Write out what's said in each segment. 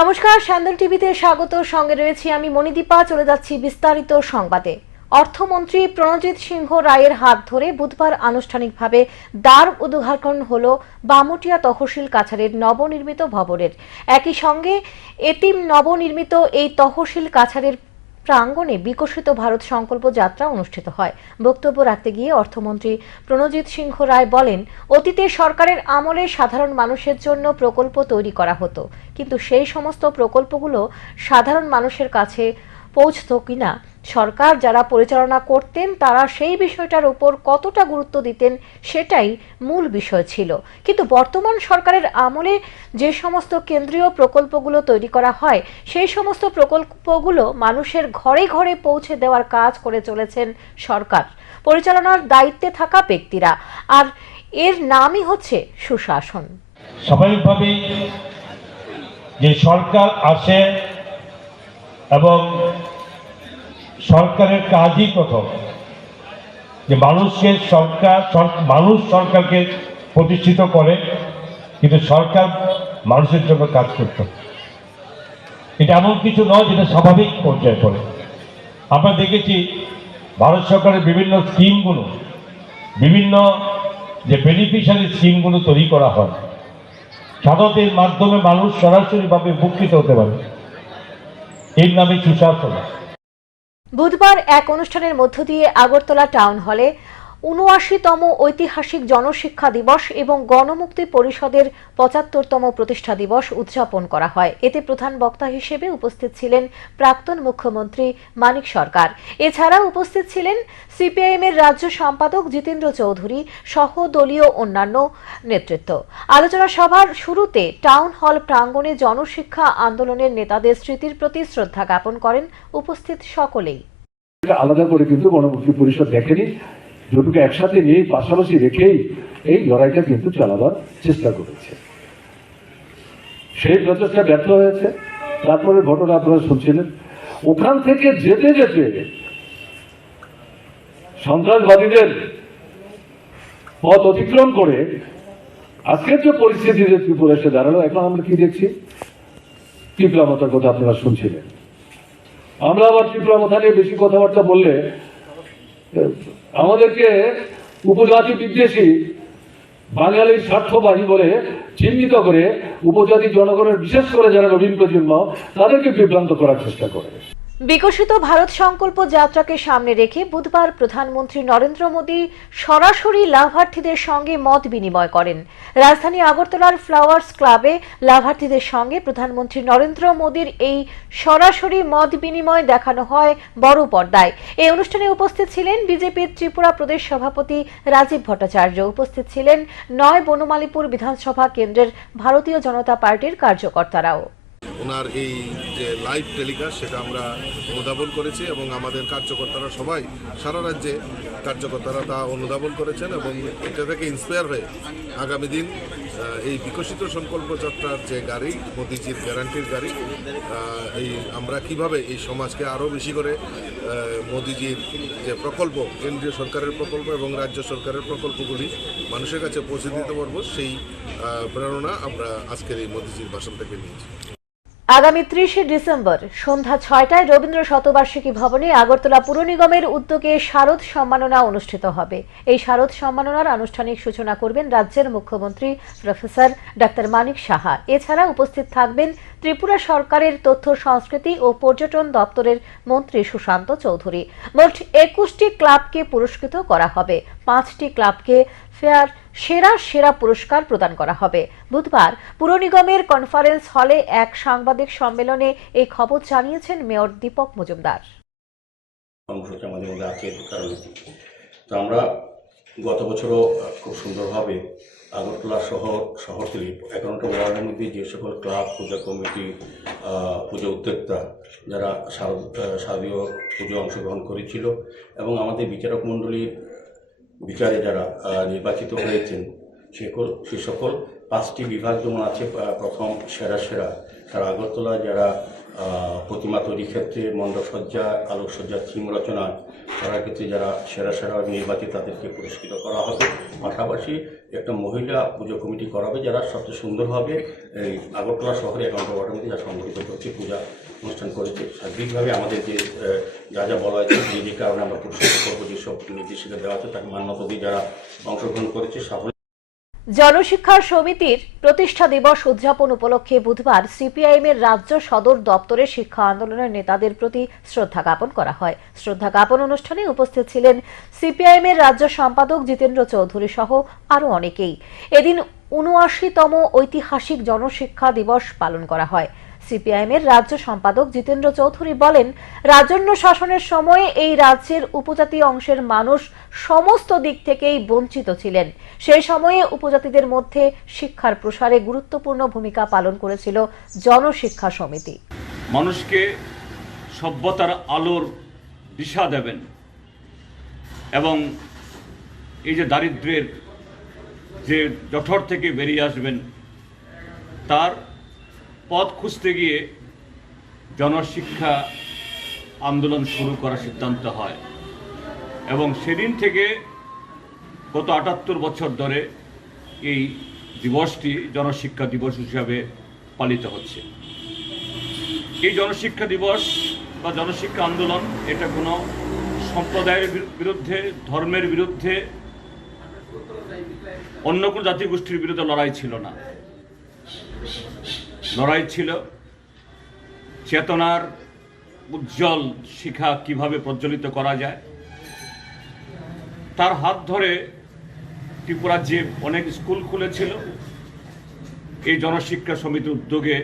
নমস্কার স্যান্ডেল টিভিতে স্বাগত। সঙ্গে রয়েছি আমি মণিদীপা। চলে যাচ্ছি বিস্তারিত সংবাদে। অর্থমন্ত্রী প্রণজিৎ সিংহ রায়ের হাত ধরে বুধবার আনুষ্ঠানিকভাবে দ্বার উদ্ঘাটন হল বামুটিয়া তহসিল কাছারের নবনির্মিত ভবনের। একই সঙ্গে এতিম নবনির্মিত এই তহসিল কাছারের প্রাঙ্গণে বিকশিত ভারত সংকল্প যাত্রা অনুষ্ঠিত হয়। বক্তব্য রাখতে গিয়ে অর্থমন্ত্রী প্রণজিৎ সিংহ রায় বলেন, অতীতে সরকারের আমলে সাধারণ মানুষের জন্য প্রকল্প তৈরি করা হতো, কিন্তু সেই সমস্ত প্রকল্পগুলো সাধারণ মানুষের কাছে পৌঁছত কিনা সরকার যারা পরিচালনা করতেন, তারা সেই বিষয়টার উপর কতটা গুরুত্ব দিতেন সেটাই মূল বিষয় ছিল। কিন্তু বর্তমান সরকারের আমলে যে সমস্ত কেন্দ্রীয় প্রকল্পগুলো তৈরি করা হয়, সেই সমস্ত প্রকল্পগুলো মানুষের ঘরে ঘরে পৌঁছে দেওয়ার কাজ করে চলেছেন সরকার। পরিচালনার দায়িত্বে থাকা ব্যক্তিরা। আর এর নামই হচ্ছে সুশাসন। স্বাভাবিকভাবেই যে সরকার আসে এবং সরকারের কাজই প্রথম। যে মানুষকে সরকার মানুষ সরকারকে প্রতিষ্ঠিত করে, কিন্তু সরকার মানুষের জন্য কাজ করত। এটা এমন কিছু নয় যেটা স্বাভাবিক পর্যায়ে পড়ে। আমরা দেখেছি ভারত সরকারের বিভিন্ন স্কিমগুলো, বিভিন্ন যে বেনিফিশিয়ারি স্কিমগুলো তৈরি করা হয় সাধারণত মাধ্যমে মানুষ সরাসরিভাবে উপকৃত হতে পারে। এর নামে সুশাসন। বুধবার এক অনুষ্ঠানের মধ্য দিয়ে আগরতলা টাউন হলে উনআশিতম ঐতিহাসিক জনশিক্ষা দিবস এবং গণমুক্তি পরিষদের পঁচাত্তরতম প্রতিষ্ঠা দিবস উদযাপন করা হয়। এতে প্রধান বক্তা হিসেবে উপস্থিত ছিলেন প্রাক্তন মুখ্যমন্ত্রী মানিক সরকার। এছাড়া উপস্থিত ছিলেন সিপিআইএম এর রাজ্য সম্পাদক জিতেন্দ্র চৌধুরী সহ দলীয় অন্যান্য নেতৃত্ব। আলোচনা সভার শুরুতে টাউন হল প্রাঙ্গণে জনশিক্ষা আন্দোলনের নেতাদের স্মৃতির প্রতি শ্রদ্ধা জ্ঞাপন করেন উপস্থিত সকলেই। আলাদা করে কিন্তু গণমুক্তি পরিষদ দেখেনি। দুটোকে একসাথে নিয়ে পাশাপাশি রেখেই এই লড়াইটা কিন্তু চালাবার চেষ্টা করেছে। সেই প্রচেষ্টা ব্যর্থ হয়েছে। তারপরে ঘটনা আপনারা শুনছিলেন। ওখান থেকে যেতে যেতে সন্ত্রাসবাদীদের পথ অতিক্রম করে আজকের যে পরিস্থিতি যে ত্রিপুরা এসে দাঁড়াল, এখন আমরা কি দেখছি? তীব্রমতার কথা আপনারা শুনছিলেন। আমরা আবার তীব্রমতা নিয়ে বেশি কথাবার্তা বললে আমাদেরকে উপজাতি বিদ্বেষী বাঙালির স্বার্থবাহী বলে চিহ্নিত করে উপজাতি জনগণের বিশেষ করে যারা নবীন প্রজন্ম, তাদেরকে বিভ্রান্ত করার চেষ্টা করে। বিকশিত ভারত সংকল্প যাত্রাকে সামনে রেখে বুধবার প্রধানমন্ত্রী নরেন্দ্র মোদী সরাসরি লাভার্থীদের সঙ্গে মত বিনিময় করেন। রাজধানী আগরতলার ফ্লাওয়ার্স ক্লাবে লাভার্থীদের সঙ্গে প্রধানমন্ত্রী নরেন্দ্র মোদীর এই সরাসরি মত বিনিময় দেখানো হয় বড় পর্দায়। এই অনুষ্ঠানে উপস্থিত ছিলেন বিজেপির ত্রিপুরা প্রদেশ সভাপতি রাজীব ভট্টাচার্য। উপস্থিত ছিলেন নয় বনমালীপুর বিধানসভা কেন্দ্রের ভারতীয় জনতা পার্টির কার্যকর্তারাও। ওনার এই যে লাইভ টেলিকাস্ট সেটা আমরা অনুধাবন করেছি এবং আমাদের কার্যকর্তারা সবাই, সারা রাজ্যে কার্যকর্তারা তা অনুধাবন করেছেন এবং এটা থেকে ইন্সপায়ার হয়ে আগামী দিন এই বিকশিত সংকল্প যাত্রার যে গাড়ি, মোদিজির গ্যারান্টির গাড়ি এই আমরা কীভাবে এই সমাজকে আরও বেশি করে মোদিজির যে প্রকল্প, কেন্দ্রীয় সরকারের প্রকল্প এবং রাজ্য সরকারের প্রকল্পগুলি মানুষের কাছে পৌঁছে দিতে পারব, সেই প্রেরণা আমরা আজকের এই মোদিজির ভাষণ থেকে নিয়েছি। আগামী ত্রিশে ডিসেম্বর সন্ধ্যা ছয়টায় রবীন্দ্র শতবার্ষিকী ভবনে আগরতলা পুর নিগমের উদ্যোগে শারদ সম্মাননা অনুষ্ঠিত হবে। এই শারদ সম্মাননার আনুষ্ঠানিক সূচনা করবেন রাজ্যের মুখ্যমন্ত্রী প্রফেসর ডাক্তার মানিক সাহা। এছাড়া উপস্থিত থাকবেন ত্রিপুরা সরকারের তথ্য, সংস্কৃতি ও পর্যটন দপ্তরের মন্ত্রী সুশান্ত চৌধুরী। মোট একুশটি ক্লাবকে পুরস্কৃত করা হবে। পাঁচটি ক্লাবকে ফেয়ার সেরা সেরা পুরস্কার প্রদান করা হবে। বুধবার পুর নিগমের কনফারেন্স হলে এক সাংবাদিক সম্মেলনে এই খবর জানিয়েছেন মেয়র দীপক মজুমদার। তো আমরা গত বছরও খুব সুন্দরভাবে আগরতলা শহর, শহরতলি, এগারোটা ওয়ার্ডের মধ্যে যে সকল ক্লাব, পূজা কমিটি পুজো উদ্যোক্তা যারা শারদ শারদীয় পুজো অংশগ্রহণ করেছিল এবং আমাদের বিচারক মণ্ডলীর বিচারে যারা নির্বাচিত হয়েছেন। সে সে সকল পাঁচটি বিভাগ যেমন আছে প্রথম সেরা সেরা, তারা আগরতলা যারা প্রতিমা তৈরির ক্ষেত্রে মণ্ডপসজ্জা, আলোকসজ্জা, থিম রচনা করার ক্ষেত্রে যারা সেরা সেরা নির্বাচিত তাদেরকে পুরস্কৃত করা হবে। পাশাপাশি একটা মহিলা পুজো কমিটি করা হবে যারা সবচেয়ে সুন্দরভাবে এই আগরতলা শহরে একান্ত ওয়ার্ডের মধ্যে যা সংগঠিত করেছে পূজা অনুষ্ঠান করেছে। সার্বিকভাবে আমাদের যে যা যা বলা হয়েছে, যে যে কারণে আমরা পুরস্কৃত করব যেসব নির্দেশিকা দেওয়া আছে, তাকে মান্যতা দিয়ে যারা অংশগ্রহণ করেছে, সাফল্য জনশিক্ষার সমিতির প্রতিষ্ঠা দিবস উদযাপন উপলক্ষে বুধবার সিপিআইএম এর রাজ্য সদর দপ্তরে শিক্ষা আন্দোলনের নেতাদের প্রতি শ্রদ্ধা জ্ঞাপন করা হয়। শ্রদ্ধা জ্ঞাপন অনুষ্ঠানে উপস্থিত ছিলেন সিপিআইএম এর রাজ্য সম্পাদক জিতেন্দ্র চৌধুরী সহ আরও অনেকেই। এদিন উনআশিতম ঐতিহাসিক জনশিক্ষা দিবস পালন করা হয়। সিপিআইএম এর রাজ্য সম্পাদক জিতেন্দ্র চৌধুরী বলেন, রাজন্য শাসনের সময়ে এই রাজ্যের উপজাতি অংশের মানুষ সমস্ত দিক থেকেই বঞ্চিত ছিলেন। সেই সময়ে উপজাতিদের মধ্যে শিক্ষার প্রসারে গুরুত্বপূর্ণ ভূমিকা পালন করেছিল জনশিক্ষা সমিতি। মানুষকে সভ্যতার আলোর দিশা দেবেন এবং এই যে দারিদ্র্যের যে জঠর থেকে বেরিয়ে আসবেন, তার পথ খুঁজতে গিয়ে জনশিক্ষা আন্দোলন শুরু করার সিদ্ধান্ত হয়। এবং সেদিন থেকে গত আটাত্তর বছর ধরে এই দিবসটি জনশিক্ষা দিবস হিসাবে পালিত হচ্ছে। এই জনশিক্ষা দিবস বা জনশিক্ষা আন্দোলন এটা কোনো সম্প্রদায়ের বিরুদ্ধে, ধর্মের বিরুদ্ধে, অন্য কোনো জাতিগোষ্ঠীর বিরুদ্ধে লড়াই ছিল না। লড়াই ছিল। চেতনার উজ্জ্বল শিখা কীভাবে প্রজ্বলিত করা যায়? তার হাত ধরে ত্রিপুরা যে অনেক স্কুল খুলেছিল, এই জনশিক্ষা সমিতির উদ্যোগে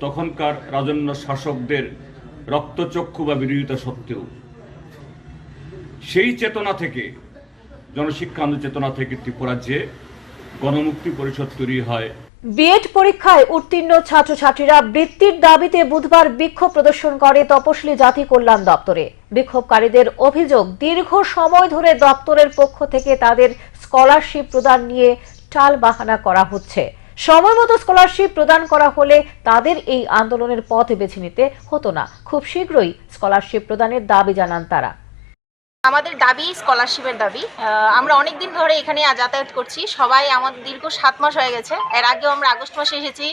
তখনকার রাজন্য শাসকদের রক্তচক্ষু বা বিরোধিতা সত্ত্বেও। সেই চেতনা থেকে, জনশিক্ষা আন্দোলন চেতনা থেকে ত্রিপুরাজ্যে গণমুক্তি পরিষদ তৈরি হয় বিএড পরীক্ষায় উত্তীর্ণ ছাত্রছাত্রীরা বৃত্তির দাবিতে বুধবার বিক্ষোভ প্রদর্শন করে তপশিলি জাতি কল্যাণ দপ্তরে। বিক্ষোভকারীদের অভিযোগ, দীর্ঘ সময় ধরে দপ্তরের পক্ষ থেকে তাদের স্কলারশিপ প্রদান নিয়ে টাল বাহানা করা হচ্ছে। সময় মতো স্কলারশিপ প্রদান করা হলে তাদের এই আন্দোলনের পথ বেছে নিতে হতো না। খুব শীঘ্রই স্কলারশিপ প্রদানের দাবি জানান তারা। আমাদের দাবি স্কলারশিপের দাবি। আমরা অনেক দিন ধরে এখানে যাতায়াত করছি। সবাই আমাদের দীর্ঘ সাত মাস হয়ে গেছে। এর আগেও আমরা আগস্ট মাসে এসেছি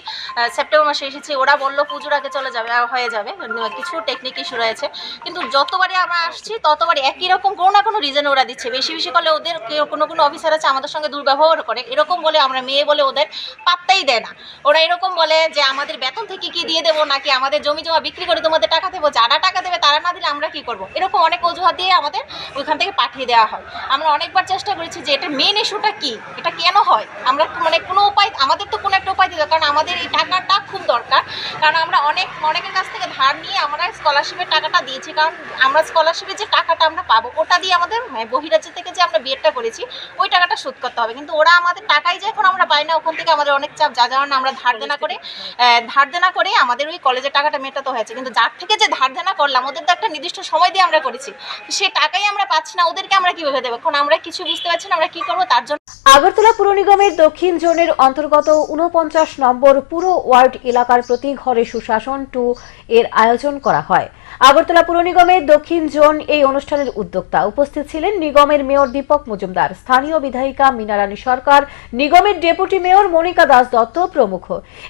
সেপ্টেম্বর মাসে এসেছি। ওরা বলল, পুজোর আগে চলে যাবে হয়ে যাবে। কিছু টেকনিক ইস্যু রয়েছে। কিন্তু যতবারই আমরা আসছি, ততবারই একই রকম কোনো না কোনো রিজন ওরা দিচ্ছে। বেশি বেশি করলে ওদের কেউ কোনো কোনো অফিসার আছে আমাদের সঙ্গে দুর্ব্যবহার করে। এরকম বলে আমরা মেয়ে বলে ওদের পাত্তাই দেয় না। ওরা এরকম বলে যে, আমাদের বেতন থেকে কি দিয়ে দেবো নাকি আমাদের জমি জমা বিক্রি করে তোমাদের টাকা দেবো? যারা টাকা দেবে তারা না দিলে আমরা কি করব? এরকম অনেক অজুহাত দিয়ে আমাদের ওইখান থেকে পাঠিয়ে দেওয়া হয়। আমরা অনেকবার চেষ্টা করেছি যে এটার মেন ইস্যুটা কি? এটা কেন হয়? আমরা মানে কোনো উপায় আমাদের তো কোনো একটা উপায় দিতে কারণ আমাদের এই টাকাটা খুব দরকার। কারণ আমরা অনেক অনেকের কাছ থেকে ধার নিয়ে আমরা স্কলারশিপের টাকাটা দিয়েছি। কারণ আমরা স্কলারশিপের যে টাকাটা আমরা পাবো ওটা দিয়ে আমাদের হ্যাঁ, বহিরাজ্য থেকে যে আমরা বিয়েটা করেছি ওই টাকাটা শোধ করতে হবে। কিন্তু ওরা আমাদের টাকাই এখন আমরা পাই না ওখান থেকে আমাদের অনেক চাপ। যা যাওয়ার আমরা ধার দেনা করে ধার দেনা করে আমাদের ওই কলেজের টাকাটা মেটাতে হয়েছে। কিন্তু যার থেকে যে ধার দেনা করলাম ওদের তো একটা নির্দিষ্ট সময় দিয়ে আমরা করেছি। সে টাকাই আমরা পাচ্ছি না, ওদেরকে আমরা কীভাবে দেবো? এখন আমরা কিছু বুঝতে পারছি না, আমরা কি করব তার জন্য। আগরতলা পুর নিগমের দক্ষিণ জোনের অন্তর্গত উনপঞ্চাশ নম্বর পুরো ওয়ার্ড এলাকার প্রতি ঘরে সুশাসন টু এর আয়োজন করা হয়। আগরতলা পুর নিগমের দক্ষিণ জোন এই অনুষ্ঠানের উদ্যোক্তা উপস্থিত ছিলেন নিগমের মেয়র দীপক মজুমদার, স্থানীয় বিধায়িকা মীনারানী সরকার, নিগমের ডেপুটি মেয়র মনিকা দাস দত্ত প্রমুখ।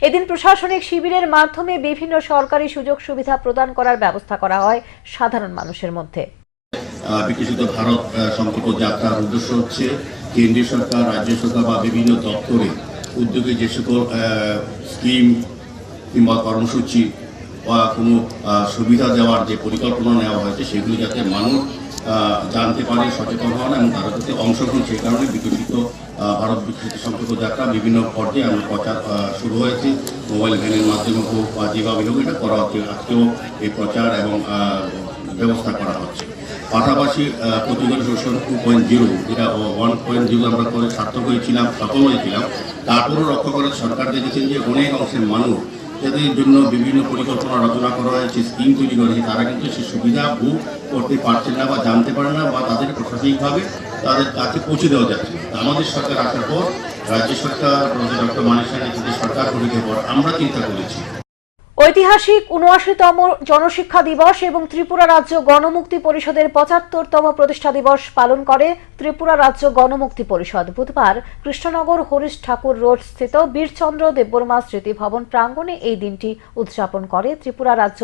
এদিন প্রশাসনিক শিবিরের মাধ্যমে বিভিন্ন সরকারি সুযোগ সুবিধা প্রদান করার ব্যবস্থা করা হয় সাধারণ মানুষের মধ্যে। বিকশিত ভারত সংকল্প যাত্রার উদ্দেশ্য হচ্ছে কেন্দ্রীয় সরকার, রাজ্য সরকার বা বিভিন্ন দপ্তরে উদ্যোগে যে সকল স্কিম কিংবা কর্মসূচি বা কোনো সুবিধা দেওয়ার যে পরিকল্পনা নেওয়া হয়েছে, সেগুলি যাতে মানুষ জানতে পারে, সচেতন হন এবং তারা যাতে অংশগ্রহণ সেই কারণে বিকশিত ভারত বিকশিত সংকল্প যাত্রা বিভিন্ন পর্যায়ে আমরা প্রচার শুরু হয়েছে। মোবাইল ভ্যানের মাধ্যমে হোক বা যেভাবে হোক, এটা করা হচ্ছে। আজকেও এই প্রচার এবং ব্যবস্থা করা হচ্ছে। পাশাপাশি প্রতিগত শোষণ টু পয়েন্ট জিরো যেটা ওয়ান পয়েন্ট জিরো আমরা করে সার্থক হয়েছিলাম, সফল হয়েছিলাম। তারপরেও লক্ষ্য করে সরকার দেখেছেন যে অনেক অংশের মানুষ যাদের জন্য বিভিন্ন পরিকল্পনা রচনা করা হয়েছে স্কিম তৈরি করেছে তারা কিন্তু সে সুবিধা ভোগ করতে পারছেন না বা জানতে পারে না বা তাদের প্রশাসনিকভাবে তাদের কাছে পৌঁছে দেওয়া যাচ্ছে আমাদের সরকার আসার পর, রাজ্য সরকার, ডক্টর মানিক সরকার গঠিত পর আমরা চিন্তা করেছি। ঐতিহাসিক উনআশিতম জনশিক্ষা দিবস এবং ত্রিপুরা রাজ্য গণমুক্তি পরিষদের পঁচাত্তরতম প্রতিষ্ঠা দিবস পালন করে ত্রিপুরা রাজ্য গণমুক্তি পরিষদ। বুধবার কৃষ্ণনগর হরিশ ঠাকুর রোড স্থিত বীরচন্দ্র দেববর্মা স্মৃতি ভবন প্রাঙ্গণে এই দিনটি উদযাপন করে ত্রিপুরা রাজ্য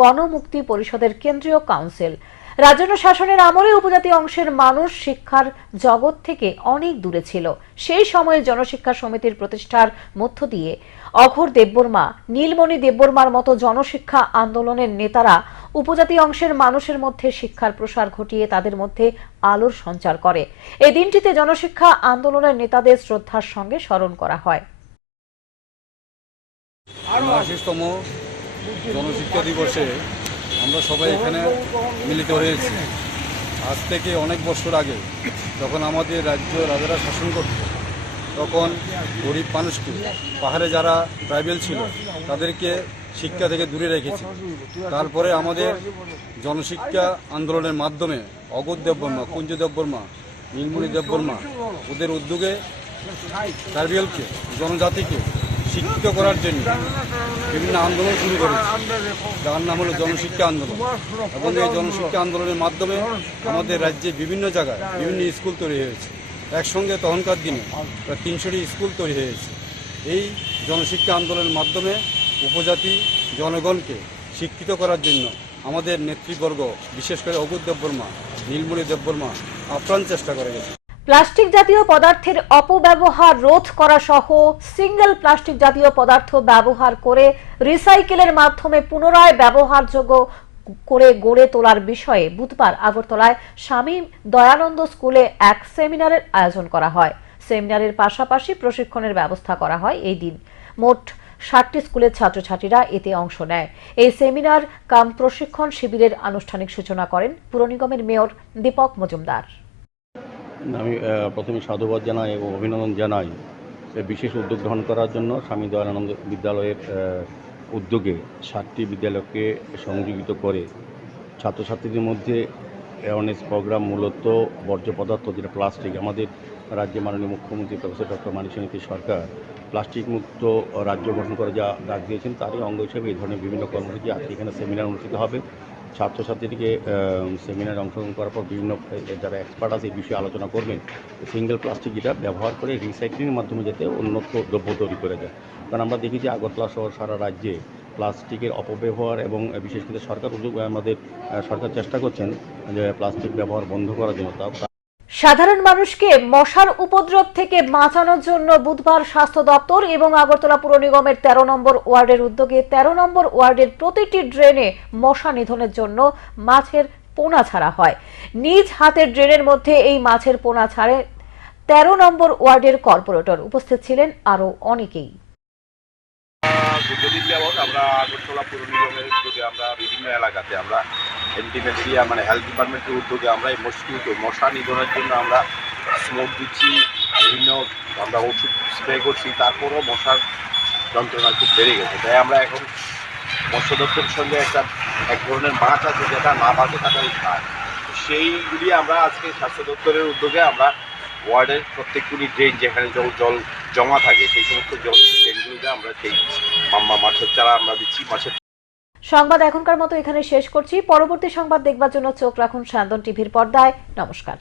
গণমুক্তি পরিষদের কেন্দ্রীয় কাউন্সিল। রাজন্য শাসনের আমলে উপজাতি অংশের মানুষ শিক্ষার জগৎ থেকে অনেক দূরে ছিল। সেই সময়ে জনশিক্ষা সমিতির প্রতিষ্ঠার মধ্য দিয়ে অঘোর দেববর্মা, নীলমণি দেববর্মার মতো জনশিক্ষা আন্দোলনের নেতারা উপজাতি অংশের মানুষের মধ্যে শিক্ষার প্রসার ঘটিয়ে তাদের মধ্যে আলোর সঞ্চার করে। এই দিনটিতে জনশিক্ষা আন্দোলনের নেতাদের শ্রদ্ধার সঙ্গে স্মরণ করা হয়। উনআশিতম জনশিক্ষা দিবসে আমরা সবাই এখানে মিলিত হয়েছি। আজ থেকে অনেক বছর আগে যখন আমাদের রাজ্য রাজারা শাসন করত তখন গরিব মানুষকে, পাহাড়ে যারা ট্রাইবেল ছিল, তাদেরকে শিক্ষা থেকে দূরে রেখেছে তারপরে আমাদের জনশিক্ষা আন্দোলনের মাধ্যমে অগর দেববর্মা, কুঞ্জ দেববর্মা, নীলমণি দেববর্মা, ওদের উদ্যোগে ট্রাইবেলকে জনজাতিকে শিক্ষিত করার জন্য বিভিন্ন আন্দোলন শুরু করেছে। যার নাম হলো জনশিক্ষা আন্দোলন। এবং এই জনশিক্ষা আন্দোলনের মাধ্যমে আমাদের রাজ্যে বিভিন্ন জায়গায় বিভিন্ন স্কুল তৈরি হয়েছে। একসঙ্গে তখনকার দিনে প্রায় তিনশোটি স্কুল তৈরি হয়েছে এই জনশিক্ষা আন্দোলনের মাধ্যমে উপজাতি জনগণকে শিক্ষিত করার জন্য আমাদের নেতৃবর্গ বিশেষ করে অগুর দেববর্মা নীলমণি দেববর্মা আপ্রাণ চেষ্টা করে গেছে। প্লাস্টিক জাতীয় পদার্থের অপব্যবহার রোধ করা সহ সিঙ্গেল প্লাস্টিক জাতীয় পদার্থ ব্যবহার করে রিসাইকেলের মাধ্যমে পুনরায় ব্যবহারযোগ্য করে গড়ে তোলার বিষয়ে বুধবার আগরতলায় স্বামী দয়ানন্দ স্কুলে এক সেমিনারের আয়োজন করা হয়। সেমিনারের পাশাপাশি প্রশিক্ষণের ব্যবস্থা করা হয় এই দিন। মোট ষাটটি স্কুলের ছাত্রছাত্রীরা এতে অংশ নেয়। এই সেমিনার কাম প্রশিক্ষণ শিবিরের আনুষ্ঠানিক সূচনা করেন পুর নিগমের মেয়র দীপক মজুমদার। আমি প্রথমে সাধুবাদ জানাই এবং অভিনন্দন জানাই। বিশেষ উদ্যোগ গ্রহণ করার জন্য স্বামী দয়ানন্দ বিদ্যালয়ের উদ্যোগে সাতটি বিদ্যালয়কে সংযোজিত করে ছাত্রছাত্রীদের মধ্যে অ্যাওয়ারনেস প্রোগ্রাম মূলত বর্জ্য পদার্থ, যেটা প্লাস্টিক আমাদের রাজ্যে মাননীয় মুখ্যমন্ত্রী প্রফেসর ডক্টর মানিসী নীতি সরকার প্লাস্টিক মুক্ত রাজ্য গঠন করে যা ডাক দিয়েছেন, তারই অঙ্গ হিসেবে এই ধরনের বিভিন্ন কর্মসূচি আজকে এখানে সেমিনার অনুষ্ঠিত হবে। ছাত্রছাত্রীদেরকে সেমিনারে অংশগ্রহণ করার পর বিভিন্ন যারা এক্সপার্ট আছে এই বিষয়ে আলোচনা করবেন সিঙ্গেল প্লাস্টিক যেটা ব্যবহার করে রিসাইক্লিংয়ের মাধ্যমে যেতে উন্নত দ্রব্য তৈরি করে যায়। কারণ আমরা দেখি যে আগরতলা শহর সারা রাজ্যে প্লাস্টিকের অপব্যবহার এবং, বিশেষ করে সরকার উদ্যোগ আমাদের সরকার চেষ্টা করছেন যে প্লাস্টিক ব্যবহার বন্ধ করার জন্য। সাধারণ মানুষকে মশার উপদ্রব থেকে বাঁচানোর জন্য বুধবার স্বাস্থ্য দপ্তর এবং আগরতলা পুর নিগমের তেরো নম্বর ওয়ার্ডের উদ্যোগে তেরো নম্বর ওয়ার্ডের প্রতিটি ড্রেনে মশা নিধনের জন্য মাছের পোনা ছাড়া হয়। নিজ হাতের ড্রেনের মধ্যে এই মাছের পোনা ছাড়ে তেরো নম্বর ওয়ার্ডের কর্পোরেটর। উপস্থিত ছিলেন আরও অনেকেই। দীর্ঘদিন যাবৎ আমরা আগরতলা পৌর নিগমের উদ্যোগে আমরা বিভিন্ন এলাকাতে আমরা এন্টিম্যালেরিয়া মানে হেলথ ডিপার্টমেন্টের উদ্যোগে আমরা এই মস্কিটো মশা নিধনের জন্য আমরা স্মোক দিচ্ছি, বিভিন্ন আমরা ওষুধ স্প্রে করছি, তারপরও মশার যন্ত্রণা খুব বেড়ে গেছে। তাই আমরা এখন মৎস্য দপ্তরের সঙ্গে একটা এক ধরনের মাছ আছে যেটা না বাঁচে তাড়াতাড়ি খায়। সেইগুলি আমরা আজকে স্বাস্থ্য দপ্তরের উদ্যোগে আমরা ওয়ার্ডের প্রত্যেকগুলি ড্রেন যেখানে জল জল জমা থাকে, সেই সমস্ত জল ড্রেনগুলিতে আমরা সেই মাছের চারা আমরা দিচ্ছি, মাছের সংবাদ এখনকার মতো এখানে শেষ করছি। পরবর্তী সংবাদ দেখবার জন্য চোখ রাখুন সান্দন টিভির পর্দায়। নমস্কার।